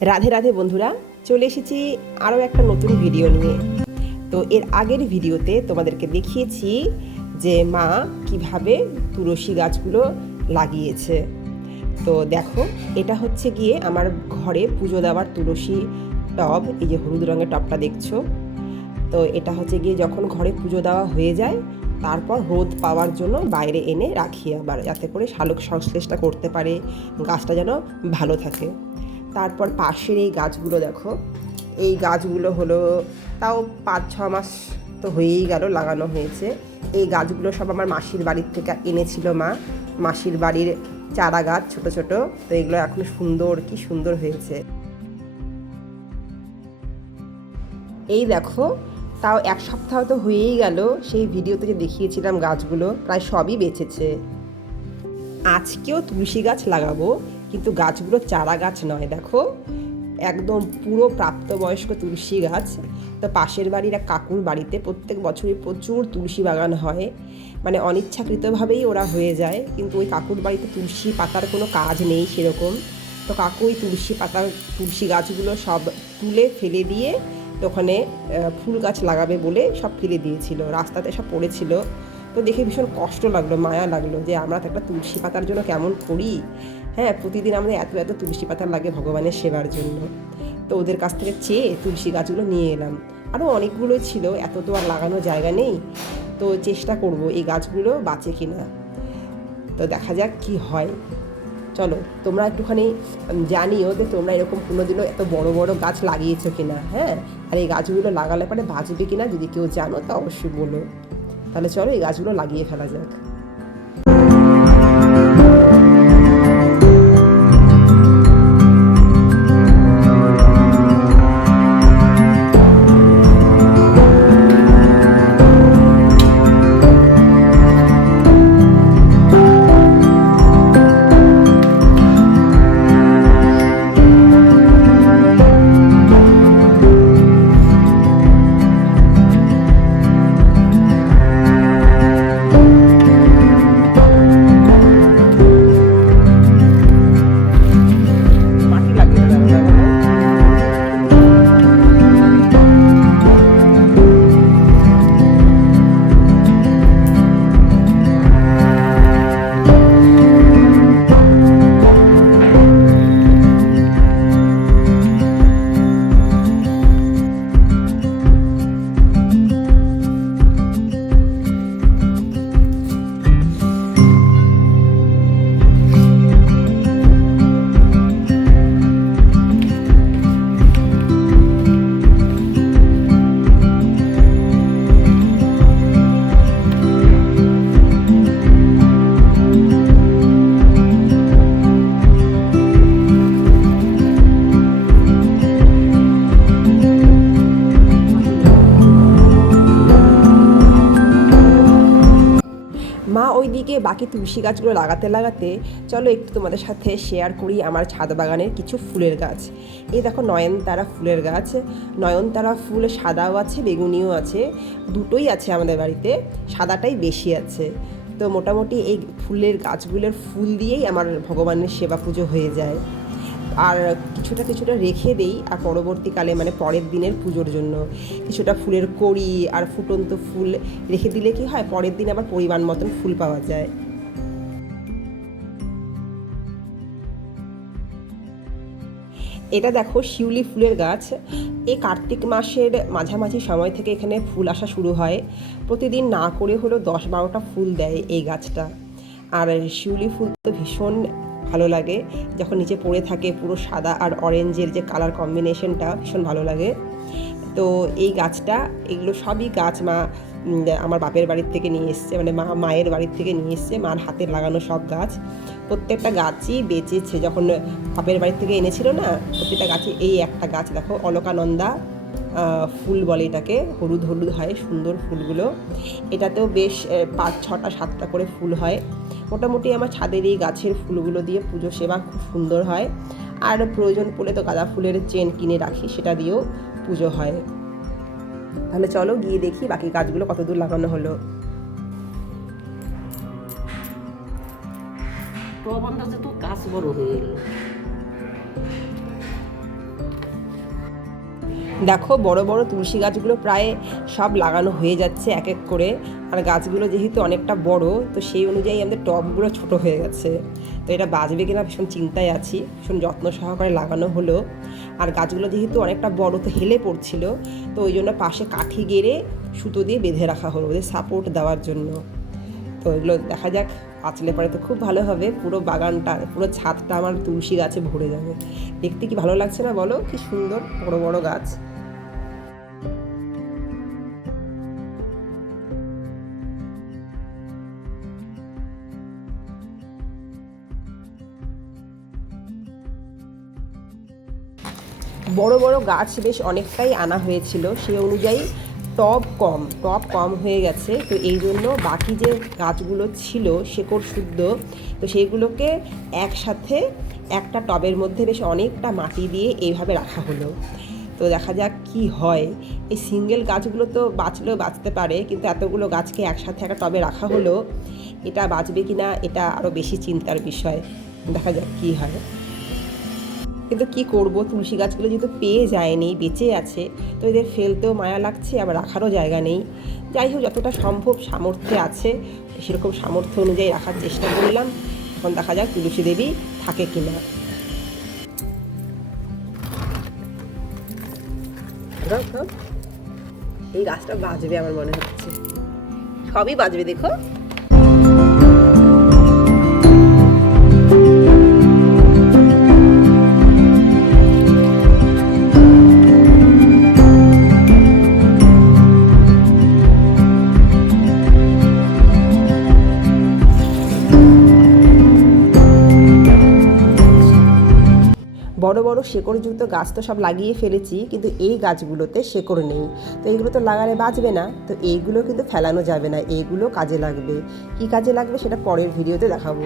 রাধে রাধে বন্ধুরা, চলে এসেছি আরও একটা নতুন ভিডিও নিয়ে। তো এর আগের ভিডিওতে তোমাদেরকে দেখিয়েছি যে মা কিভাবে তুলসী গাছগুলো লাগিয়েছে। তো দেখো, এটা হচ্ছে গিয়ে আমার ঘরে পুজো দেওয়ার তুলসী টব। এই যে হলুদ রঙের টবটা দেখছো, তো এটা হচ্ছে গিয়ে যখন ঘরে পুজো দেওয়া হয়ে যায় তারপর রোদ পাওয়ার জন্য বাইরে এনে রাখি, আবার যাতে করে শালক সংশ্লেষটা করতে পারে, গাছটা যেন ভালো থাকে। তারপর পাশের এই গাছগুলো দেখো, এই গাছগুলো হলো তাও 5-6 মাস তো হয়েই গেল লাগানো হয়েছে। এই গাছগুলো সব আমার মাসির বাড়ির থেকে এনেছিল মা, মাসির বাড়ির চারা গাছ ছোট ছোট। তো এগুলো এখন সুন্দর, কি সুন্দর হয়েছে। এই দেখো, তাও 1 সপ্তাহ তো হয়েই গেল সেই ভিডিওতে যে দেখিয়েছিলাম গাছগুলো প্রায় সবই বেঁচেছে। আজকেও তুলসী গাছ লাগাবো, কিন্তু গাছগুলো চারা গাছ নয়, দেখো একদম পুরো প্রাপ্তবয়স্ক তুলসী গাছ। তো পাশের বাড়ির এক কাকুর বাড়িতে প্রত্যেক বছরই প্রচুর তুলসী বাগান হয়, মানে অনিচ্ছাকৃতভাবেই ওরা হয়ে যায়। কিন্তু ওই কাকুর বাড়িতে তুলসী পাতার কোনো কাজ নেই সেরকম। তো কাকু ওই তুলসী গাছগুলো সব তুলে ফেলে দিয়ে তো ওখানে ফুল গাছ লাগাবে বলে সব ফেলে দিয়েছিল, রাস্তাতে সব পড়েছিল। তো দেখে ভীষণ কষ্ট লাগলো, মায়া লাগলো যে আমরা তো একটা তুলসী পাতার জন্য কেমন করি। হ্যাঁ, প্রতিদিন আমাদের এত এত তুলসী পাতা লাগে ভগবানের সেবার জন্য। তো ওদের কাছ থেকে চেয়ে তুলসী গাছগুলো নিয়ে এলাম। আরও অনেকগুলো ছিল, এত তো আর লাগানোর জায়গা নেই। তো চেষ্টা করব এই গাছগুলো বাঁচে কিনা, তো দেখা যাক কি হয়। চলো তোমরা একটুখানি জানিও যে তোমরা এরকম কোনোদিনও এত বড় বড় গাছ লাগিয়েছো কিনা। হ্যাঁ, আর এই গাছগুলো লাগালে পরে বাঁচবে কিনা যদি কেউ জানো তা অবশ্যই বলো। তাহলে চলো এই গাছগুলো লাগিয়ে ফেলা যাক। মা ওইদিকে বাকি তুলসী গাছগুলো লাগাতে লাগাতে চলো একটু তোমাদের সাথে শেয়ার করি আমার ছাদ বাগানের কিছু ফুলের গাছ। এই দেখো নয়নতারা ফুলের গাছ। নয়নতারা ফুল সাদাও আছে, বেগুনিও আছে, দুটোই আছে আমাদের বাড়িতে, সাদাটাই বেশি আছে। তো মোটামুটি এই ফুলের গাছগুলোর ফুল দিয়েই আমার ভগবানের সেবা পুজো হয়ে যায়। আর কিছুটা কিছুটা রেখে দেই, আর পরবর্তীকালে মানে পরের দিনের পুজোর জন্য কিছুটা ফুলের কড়ি আর ফুটন্ত ফুল রেখে দিলে কি হয়, পরের দিন আবার পরিমাণ মতন ফুল পাওয়া যায়। এটা দেখো শিউলি ফুলের গাছ। এই কার্তিক মাসের মাঝামাঝি সময় থেকে এখানে ফুল আসা শুরু হয়। প্রতিদিন না করে হলেও 10-12টা ফুল দেয় এই গাছটা। আর শিউলি ফুল তো ভীষণ ভালো লাগে, যখন নিচে পড়ে থাকে পুরো সাদা আর অরেঞ্জের যে কালার কম্বিনেশনটা ভীষণ ভালো লাগে। তো এই গাছটা, এগুলো সবই গাছ মা আমার বাপের বাড়ির থেকে নিয়ে এসছে, মানে মায়ের বাড়ির থেকে নিয়ে এসছে, মার হাতের লাগানো সব গাছ। প্রত্যেকটা গাছই বেঁচেছে, যখন বাপের বাড়ির থেকে এনেছিল না, প্রত্যেকটা গাছে। এই একটা গাছ দেখো, অলকানন্দা ফুল বলে এটাকে, হলুদ হলুদ হয় সুন্দর ফুলগুলো। এটাতেও বেশ 5-6টা 7টা করে ফুল হয়। মোটামুটি আমার ছাদের এই গাছের ফুলগুলো দিয়ে পুজো সেবা খুব সুন্দর হয়। আর প্রয়োজন পড়লে তো গাঁদা ফুলের চেন কিনে রাখি, সেটা দিয়েও পুজো হয়। তাহলে চলো গিয়ে দেখি বাকি গাছগুলো কতদূর লাগানো হলো। প্রবন্ধ তো গাছ বড় হয়ে গেল। দেখো বড় বড় তুলসী গাছগুলো প্রায় সব লাগানো হয়ে যাচ্ছে এক এক করে। আর গাছগুলো যেহেতু অনেকটা বড়, তো সেই অনুযায়ী আমাদের টবগুলো ছোট হয়ে গেছে। তো এটা বাঁচবে কিনা ভীষণ চিন্তায় আছি। ভীষণ যত্ন সহকারে লাগানো হলো। আর গাছগুলো যেহেতু অনেকটা বড়, তো হেলে পড়ছিল, তো ওই জন্য পাশে কাঠি গেড়ে সুতো দিয়ে বেঁধে রাখা হলো ওদের সাপোর্ট দেওয়ার জন্য। তো এগুলো দেখা যাক, বাঁচলে পরে তো খুব ভালো হবে। পুরো বাগানটা, পুরো ছাদটা আমার তুলসী গাছে ভরে যাবে। দেখতে কি ভালো লাগছে না বলো? কি সুন্দর বড় বড় গাছ। বড় বড় গাছ বেশ অনেকটাই আনা হয়েছিল, সেই অনুযায়ী টব কম হয়ে গেছে। তো এই জন্য বাকি যে গাছগুলো ছিল শেকড় শুদ্ধ, তো সেইগুলোকে একসাথে একটা টবের মধ্যে বেশ অনেকটা মাটি দিয়ে এইভাবে রাখা হলো। তো দেখা যাক কি হয়। এই সিঙ্গেল গাছগুলো তো বাঁচলেও বাঁচতে পারে, কিন্তু এতগুলো গাছকে একসাথে একটা টবে রাখা হলো, এটা বাঁচবে কি না এটা আরও বেশি চিন্তার বিষয়। দেখা যাক কি হয়। কিন্তু কি করব, তুলসী গাছগুলো যেহেতু পেয়ে যায়নি, বেঁচে আছে, তো এদের ফেলতেও মায়া লাগছে, আবার রাখারও জায়গা নেই। যাই হোক, যতটা সম্ভব সামর্থ্যে আছে সেরকম সামর্থ্য অনুযায়ী রাখার চেষ্টা করলাম। এখন দেখা যাক তুলসী দেবী থাকে কিনা। এই গাছটা বাঁচবে আমার মনে হচ্ছে, সবই বাঁচবে দেখো। বড় বড় শেকড়যুক্ত গাছ তো সব লাগিয়ে ফেলেছি, কিন্তু এই গাছগুলোতে শেকড় নেই। তো এইগুলো তো লাগালে বাঁচবে না, তো এইগুলো কিন্তু ফেলানো যাবে না, এইগুলো কাজে লাগবে। কি কাজে লাগবে সেটা পরের ভিডিওতে দেখাবো।